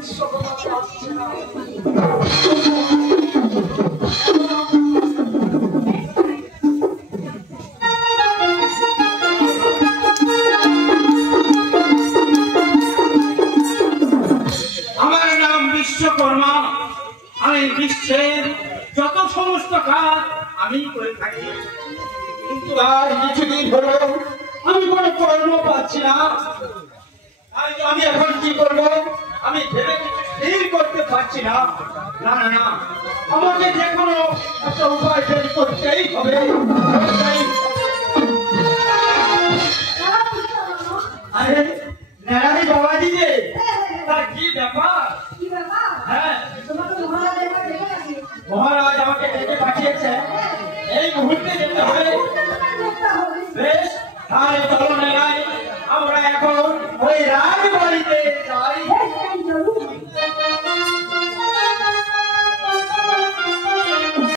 বিশ্বকর্মা পাচ্ছে না। আমার নাম বিশ্বকর্মা। আমি বিশ্বের যত সমস্ত কাজ আমি করে থাকি, কিন্তু আর কিছুদিন হলো আমি কোনো কর্ম পাচ্ছি না। আমি এখন কি করব আমি ভেবে কিছু স্থির করতে পারছি না। না না না, আমাকে যে কোনো একটা উপায় বের করতেই হবে। আরে নারায়ণ বাবাজি যে, তার কি ব্যাপার? হ্যাঁ, মহারাজ আমাকে ডেকে পাঠিয়েছে, এই মুহূর্তে যেতে হবে। বেশ,